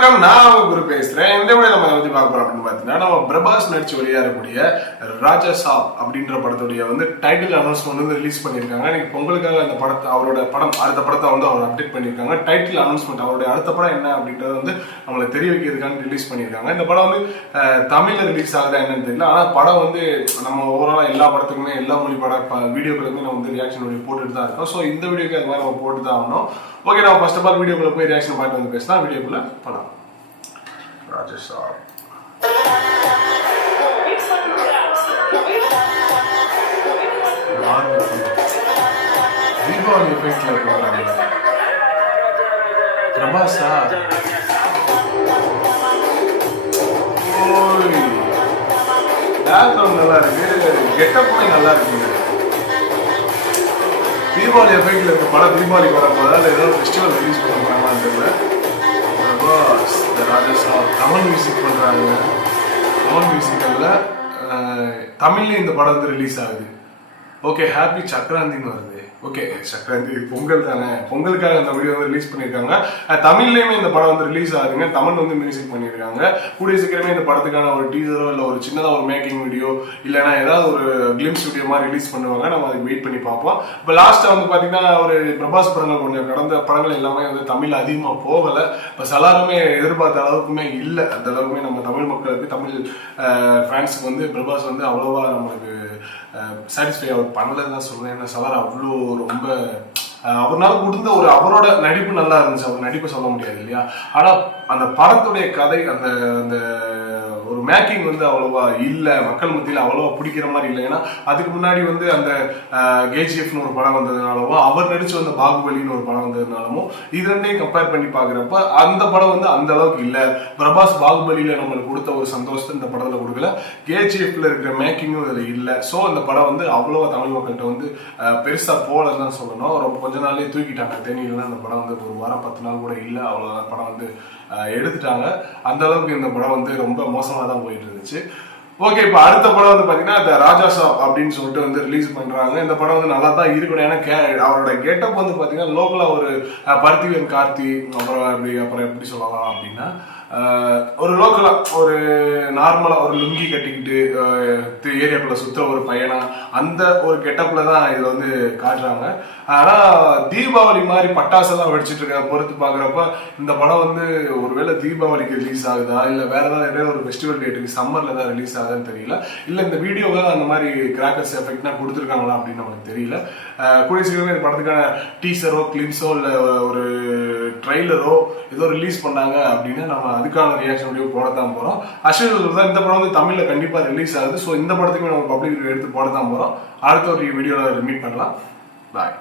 வணக்கம், நான் குரு பேசுறேன். இந்த வீடியோ நம்ம பத்தி பார்க்க போறோம் அப்படின்னு பாத்தீங்கன்னா, நம்ம பிரபாஸ் நடிச்சு வெளியாகக்கூடிய ராஜா சாப் அப்படின்ற படத்துடைய டைட்டில் அனௌன்ஸ்மெண்ட் ரிலீஸ் பண்ணிருக்காங்க. இன்னைக்கு பொங்கலுக்காக அந்த படத்தை அவரோட படம் அடுத்த படத்தை அவர் அப்டேட் பண்ணிருக்காங்க. டைட்டில் அனௌன்ஸ்மெண்ட் அவருடைய அடுத்த படம் என்ன அப்படின்றத நம்மளுக்கு தெரிய வைக்கிறதுக்காக ரிலீஸ் பண்ணிருக்காங்க. இந்த படம் தமிழ்ல ரிலீஸ் ஆகுதா என்னன்னு தெரியல. ஆனா படம் நம்ம ஓவராலா எல்லா படத்துக்குமே எல்லா மொழி பட வீடியோக்களுமே நம்ம ரியாக்ஷன் வீடியோ போட்டுட்டு தான் இருக்கோம். ஸோ இந்த வீடியோக்கு அது மாதிரி நம்ம போட்டு தான் ஆகணும். ஓகே, நம்ம ஃபர்ஸ்ட் ஆஃப் ஆல் வீடியோக்குள்ள போய் ரியாக்ஷன் பார்த்து பேசலாம். வீடியோக்குள்ள போலாம். ராஜா சாப் தீபாவளி எஃபெக்ட்ல இருக்கிறாங்க. பிரபாஸா பேக்ரவுண்ட் நல்லா இருக்கு, கெட்டப்புமே நல்லா இருக்கு. தீபாவளி எஃபெக்ட்ல இருக்க படம் தீபாவளிக்கு வரப்போதா இல்லை ஏதாவது ஃபெஸ்டிவல் ரிலீஸ் பண்ண போறாங்கன்னு தெரியல. ராஜா சாப் தமிழ் மியூசிக் பண்றாங்க. தமிழ் மியூசிக்கல்ல தமிழ்ல இந்த படம் ரிலீஸ் ஆகுது. ஓகே, ஹாப்பி சக்கராந்தின்னு வருது. ஓகே, சக்கராந்தி பொங்கல் தானே, பொங்கலுக்காக அந்த வீடியோ ரிலீஸ் பண்ணியிருக்காங்க. தமிழ்லையுமே இந்த படம் ரிலீஸ் ஆகுதுங்க. தமிழ் மியூசிக் பண்ணியிருக்காங்க. கூடிய சீக்கிரமே இந்த படத்துக்கான ஒரு டீசரோ இல்லை ஒரு சின்னதாக ஒரு மேக்கிங் வீடியோ இல்லைன்னா ஏதாவது ஒரு கிளிம்ஸ் வீடியோ மாதிரி ரிலீஸ் பண்ணுவாங்க. நம்ம அதுக்கு வெயிட் பண்ணி பார்ப்போம். இப்போ லாஸ்ட்டாக பார்த்தீங்கன்னா ஒரு பிரபாஸ் படங்கள் கொஞ்சம் கடந்த படங்கள் எல்லாமே தமிழ் அதிகமாக போகலை. இப்போ எல்லாருமே எதிர்பார்த்த அளவுக்குமே இல்லை. அந்த அளவுக்குமே நம்ம தமிழ் மக்களுக்கு தமிழ் ஃபேன்ஸுக்கு பிரபாஸ் அவ்வளோவா நம்மளுக்கு சாட்டிஸ்ஃபை அவர் பண்ணலன்னு தான் சொல்லுவேன். என்ன சார் அவ்வளோ ரொம்ப அவர்னால கொடுத்த ஒரு அவரோட நடிப்பு நல்லா இருந்துச்சு. அவர் நடிப்பை சொல்ல முடியாது இல்லையா. ஆனா அந்த படத்துடைய கதை அந்த அந்த ஒரு மேக்கிங் அவ்வளவா இல்லை, மக்கள் மத்தியில் அவ்வளவா பிடிக்கிற மாதிரி இல்லை. ஏன்னா அதுக்கு முன்னாடி அந்த கேஜிஎஃப்னு ஒரு படம் வந்ததுனாலவோ அவர் நடிச்சு வந்த பாகுபலின்னு ஒரு படம் வந்ததுனாலமோ இது ரெண்டையும் கம்பேர் பண்ணி பாக்குறப்ப அந்த படம் அந்த அளவுக்கு இல்லை. பிரபாஸ் பாகுபலியில நம்மளுக்கு கொடுத்த ஒரு சந்தோஷத்தை இந்த படத்துல கொடுக்கல. கேஜிஎஃப்ல இருக்கிற மேக்கிங்கும் இதுல இல்லை. ஸோ அந்த படம் அவ்வளவா தமிழ் மக்கள்கிட்ட பெருசா போலன்னு தான் சொல்லணும். ரொம்ப கொஞ்ச நாள்லயே தூக்கிட்டாங்க. தேனியில அந்த படம் ஒரு வாரம் 10 நாள் கூட இல்லை, அவ்வளோ படம் எடுத்துட்டாங்க. அந்த அளவுக்கு இந்த படம் ரொம்ப மோசமாக தான் போயிட்டு இருந்துச்சு. ஓகே, இப்போ அடுத்த படம் பாத்தீங்கன்னா ராஜா சாப் அப்படின்னு சொல்லிட்டு ரிலீஸ் பண்றாங்க. இந்த படம் நல்லா தான் இருக்கணும். ஏன்னா அவரோட கெட்டப் பாத்தீங்கன்னா லோக்கலா ஒரு பருத்திவன் கார்த்தி அப்புறம் எப்படி சொல்லலாம் அப்படின்னா ஒரு லோக்கலா ஒரு நார்மலா ஒரு லுங்கி கட்டிக்கிட்டு ஏரியாக்குள்ள சுத்துற ஒரு பையனா அந்த ஒரு கெட்டப்ல தான் இது காட்டுறாங்க. ஆனா தீபாவளி மாதிரி பட்டாசெல்லாம் வெடிச்சிட்டு இருக்க பொறுத்து பாக்குறப்ப இந்த படம் ஒருவேளை தீபாவளிக்கு ரிலீஸ் ஆகுதா இல்ல வேற ஏதாவது ஒரு ஃபெஸ்டிவல் டேட்டுக்கு சம்மர்ல தான் ரிலீஸ் ஆகுதுன்னு தெரியல. இல்ல இந்த வீடியோவை அந்த மாதிரி கிராக்கர்ஸ் எஃபெக்ட்னா கொடுத்துருக்காங்களா அப்படின்னு நமக்கு தெரியல. கூடிய சீக்கிரமே இந்த படத்துக்கான டீசரோ கிளிப்ஸோ இல்ல ஒரு ட்ரெய்லரோ ஏதோ ரிலீஸ் பண்ணாங்க அப்படின்னா நம்ம அதுக்கான ரியாக்ஷன் வீடியோ போடத்தான் போறோம். அஸ்வின் தான் இந்த படம் தமிழ்ல கண்டிப்பா ரிலீஸ் ஆகுது. ஸோ இந்த படத்துக்கு நம்ம பப்ளிக் எடுத்து போடத்தான் போறோம். அடுத்த ஒரு வீடியோல மீட் பண்ணலாம். பாய்.